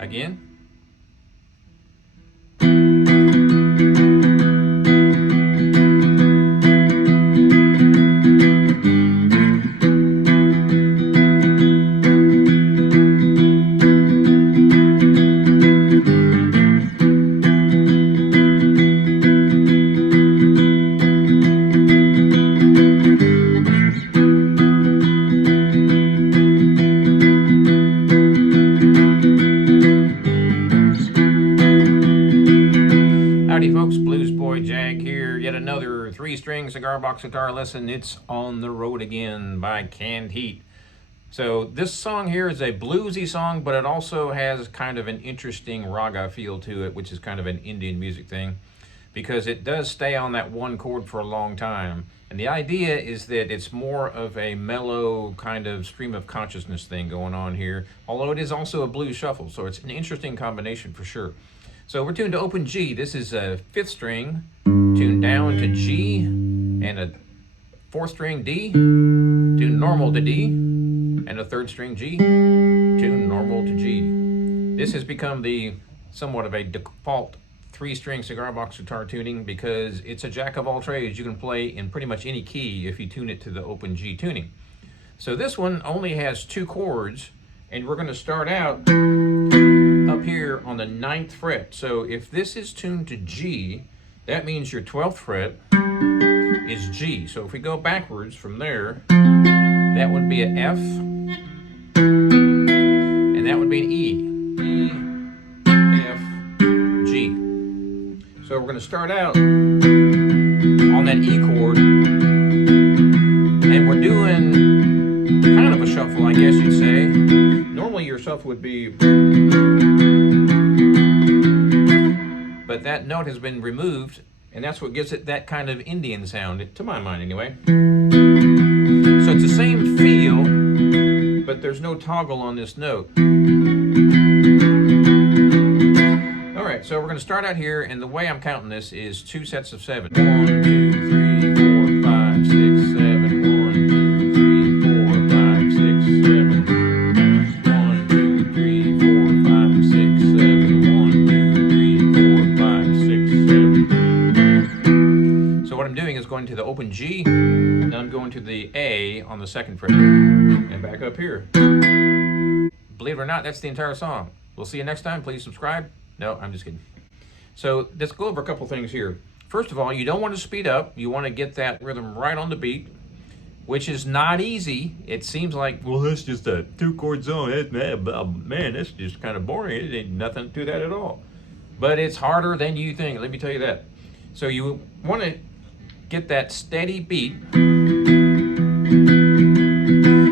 Again. Howdy folks, Bluesboy Jag here, yet another 3-string cigar box guitar lesson. It's on the road again by Canned Heat. So this song here is a bluesy song, but it also has kind of an interesting raga feel to it, which is kind of an Indian music thing, because it does stay on that one chord for a long time. And the idea is that it's more of a mellow kind of stream of consciousness thing going on here, although it is also a blues shuffle, so it's an interesting combination for sure. So we're tuned to open G. This is a 5th string, tuned down to G, and a 4th string D, tuned normal to D, and a 3rd string G, tuned normal to G. This has become the somewhat of a default 3-string cigar box guitar tuning because it's a jack of all trades. You can play in pretty much any key if you tune it to the open G tuning. So this one only has 2 chords, and we're going to start out up here on the 9th fret. So if this is tuned to G, that means your 12th fret is G. So if we go backwards from there, that would be an F, and that would be an E. E, F, G. So we're going to start out on that E chord, and we're doing kind of a shuffle, I guess you'd say. Normally your shuffle would be, but that note has been removed, and that's what gives it that kind of Indian sound, to my mind anyway. So it's the same feel, but there's no toggle on this note. Alright, so we're going to start out here, and the way I'm counting this is 2 sets of 7. 1, 2, 3, 4, 5, 6, 7. 1, 2, 3, 4, 5, 6, 7. 1, 2, 3, 4, 5, 6, 7. 1, 2, 3, 4, 5, 6, 7. So what I'm doing is going to the open G, and I'm going to the A on the 2nd fret, and back up here. Believe it or not, that's the entire song. We'll see you next time. Please subscribe. No, I'm just kidding. So let's go over a couple things here. First of all, you don't want to speed up. You want to get that rhythm right on the beat, which is not easy. It seems like, well, that's just a 2-chord song. Man, that's just kind of boring. It ain't nothing to that at all. But it's harder than you think, let me tell you that. So you want to get that steady beat.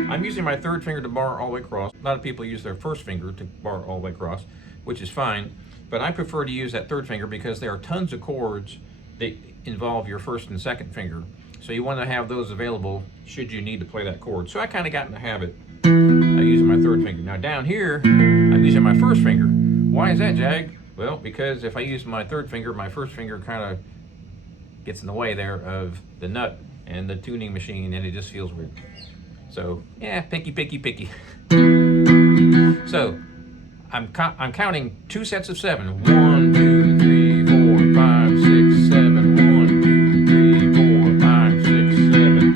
I'm using my 3rd finger to bar all the way across. A lot of people use their 1st finger to bar all the way across, which is fine. But I prefer to use that 3rd finger because there are tons of chords that involve your 1st and 2nd finger. So you want to have those available should you need to play that chord. So I kind of got in the habit of using my 3rd finger. Now down here, I'm using my 1st finger. Why is that, Jag? Well, because if I use my 3rd finger, my 1st finger kind of gets in the way there of the nut and the tuning machine, and it just feels weird. So, yeah, picky, picky, picky. So, I'm counting 2 sets of 7. 1, 2, 3, 4, 5, 6, 7. 1, 2, 3, 4, 5, 6, 7.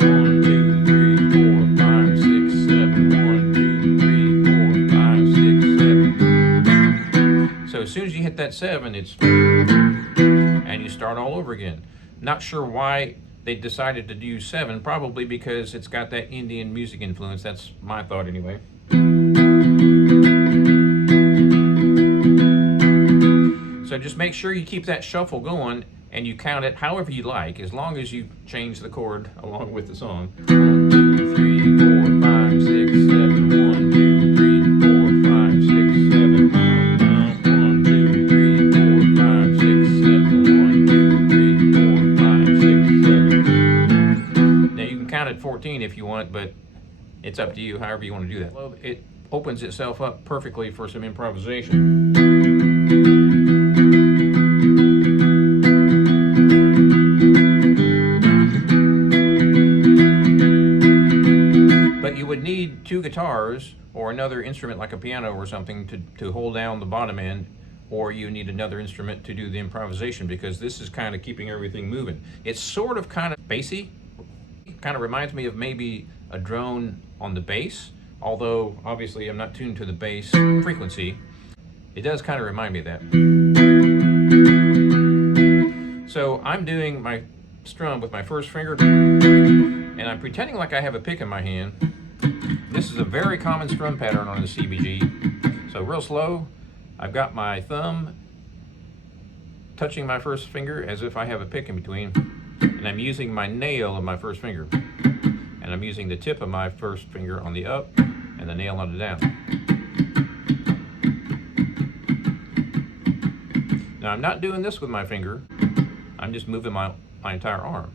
1, 2, 3, 4, 5, 6, 7. 1, 2, 3, 4, 5, 6, 7. So as soon as you hit that 7, it's, and you start all over again. Not sure why they decided to do 7, probably because it's got that Indian music influence. That's my thought anyway. So just make sure you keep that shuffle going and you count it however you like, as long as you change the chord along with the song. 1, 2, 3, 4, 5, 6, 7. 1, 2, 3, 4, 5, 6, 7. 1, 2, 3, 4, 5, 6, 7. 1, 2, 3, 4, 5, 6, 7. Now you can count at 14 if you want, but it's up to you, however you want to do that. Well, it opens itself up perfectly for some improvisation. guitars or another instrument like a piano or something to hold down the bottom end, or you need another instrument to do the improvisation, because this is kind of keeping everything moving. It's sort of kind of bassy, kind of reminds me of maybe a drone on the bass, although obviously I'm not tuned to the bass frequency. It does kind of remind me of that. So I'm doing my strum with my first finger, and I'm pretending like I have a pick in my hand. This is a very common strum pattern on the CBG. So real slow, I've got my thumb touching my first finger as if I have a pick in between, and I'm using my nail of my first finger, and I'm using the tip of my first finger on the up and the nail on the down. Now I'm not doing this with my finger, I'm just moving my entire arm.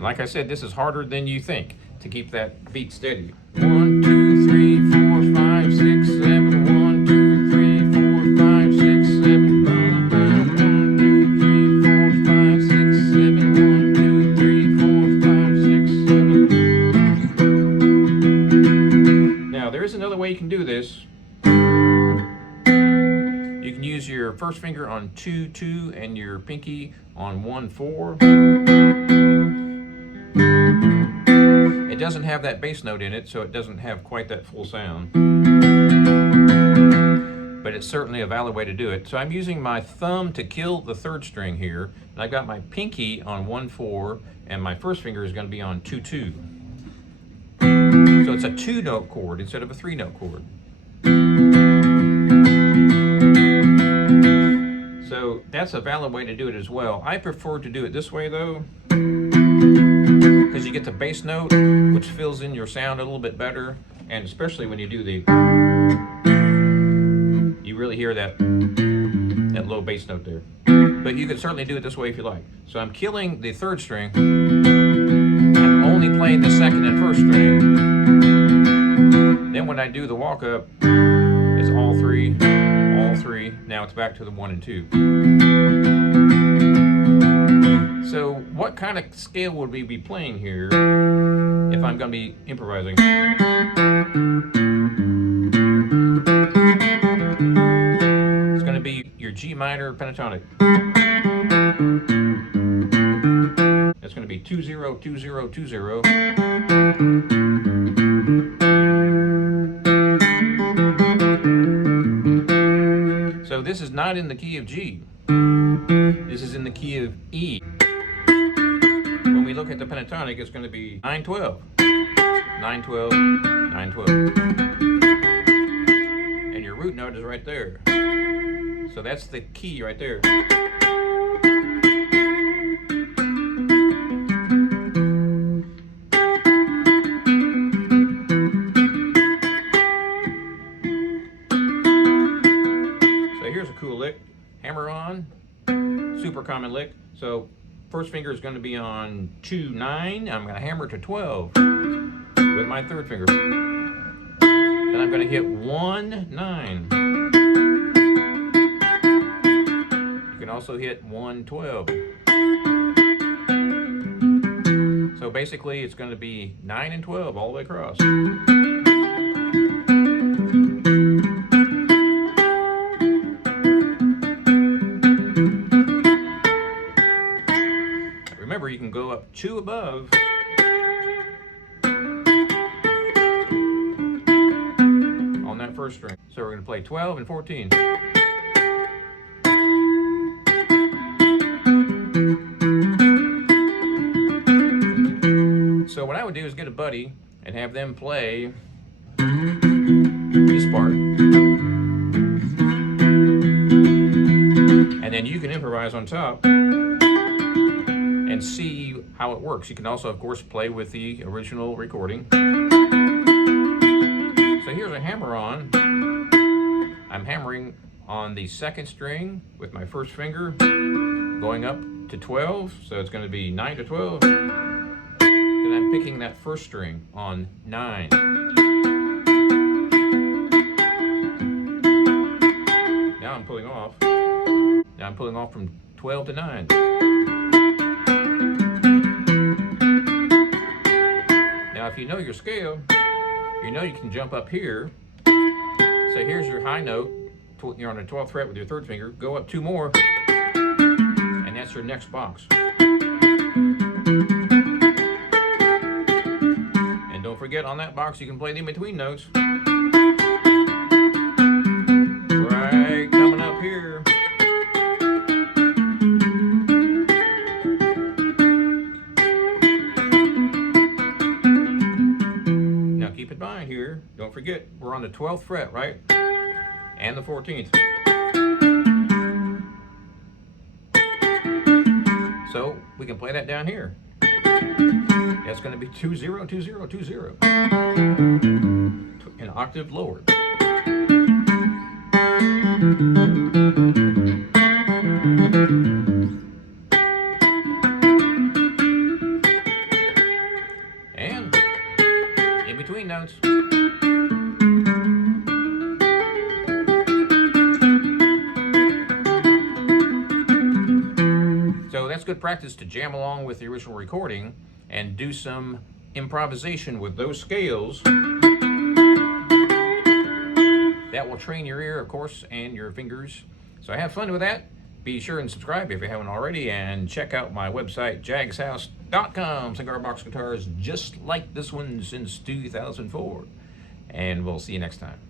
Like I said, this is harder than you think to keep that beat steady. 1, 2, 3, 4, 5, 6, 7. 1, 2, 3, 4, 5, 6, 7. 1, 2, 3, 4, 5, 6, 7. 1, 2, 3, 4, 5, 6, 7. Now there is another way you can do this. You can use your first finger on 2, 2 and your pinky on 1, 4. It doesn't have that bass note in it, so it doesn't have quite that full sound. But it's certainly a valid way to do it. So I'm using my thumb to kill the third string here, and I've got my pinky on 1, 4, and my first finger is going to be on 2, 2. So it's a 2-note chord instead of a 3-note chord. So that's a valid way to do it as well. I prefer to do it this way though, because you get the bass note, which fills in your sound a little bit better, and especially when you do the, you really hear that low bass note there. But you can certainly do it this way if you like. So I'm killing the third string, I'm only playing the second and first string. Then when I do the walk up, it's all three. Now it's back to the 1 and 2. So what kind of scale would we be playing here if I'm going to be improvising? It's going to be your G minor pentatonic. That's going to be 2 0 2 0 2 0. So this is not in the key of G. This is in the key of E. When we look at the pentatonic, it's going to be 9 12, 9 12, 9 12. And your root note is right there. So that's the key right there. Cool lick, hammer on, super common lick. So first finger is going to be on 2 9. I'm going to hammer to 12 with my third finger. Then I'm going to hit 1 9. You can also hit 1 12. So basically it's going to be 9 and 12 all the way across. Remember, you can go up 2 above on that first string. So we're going to play 12 and 14. So what I would do is get a buddy and have them play this part. And then you can improvise on top and see how it works. You can also, of course, play with the original recording. So here's a hammer on. I'm hammering on the second string with my first finger, going up to 12, so it's going to be 9 to 12. Then I'm picking that first string on 9. Now I'm pulling off. Now I'm pulling off from 12 to 9. Now, if you know your scale, you know you can jump up here. So here's your high note. You're on the 12th fret with your third finger. Go up 2 more, and that's your next box. And don't forget, on that box, you can play the in-between notes. Right coming up here. Now keep in mind here, don't forget, we're on the 12th fret, right? And the 14th. So we can play that down here. That's going to be 2 0 2 0 2 0. An octave lower. And in between notes. So that's good practice to jam along with the original recording and do some improvisation with those scales. That will train your ear, of course, and your fingers. So have fun with that. Be sure and subscribe if you haven't already, and check out my website, jagshouse.com. Cigar box guitars just like this one since 2004. And we'll see you next time.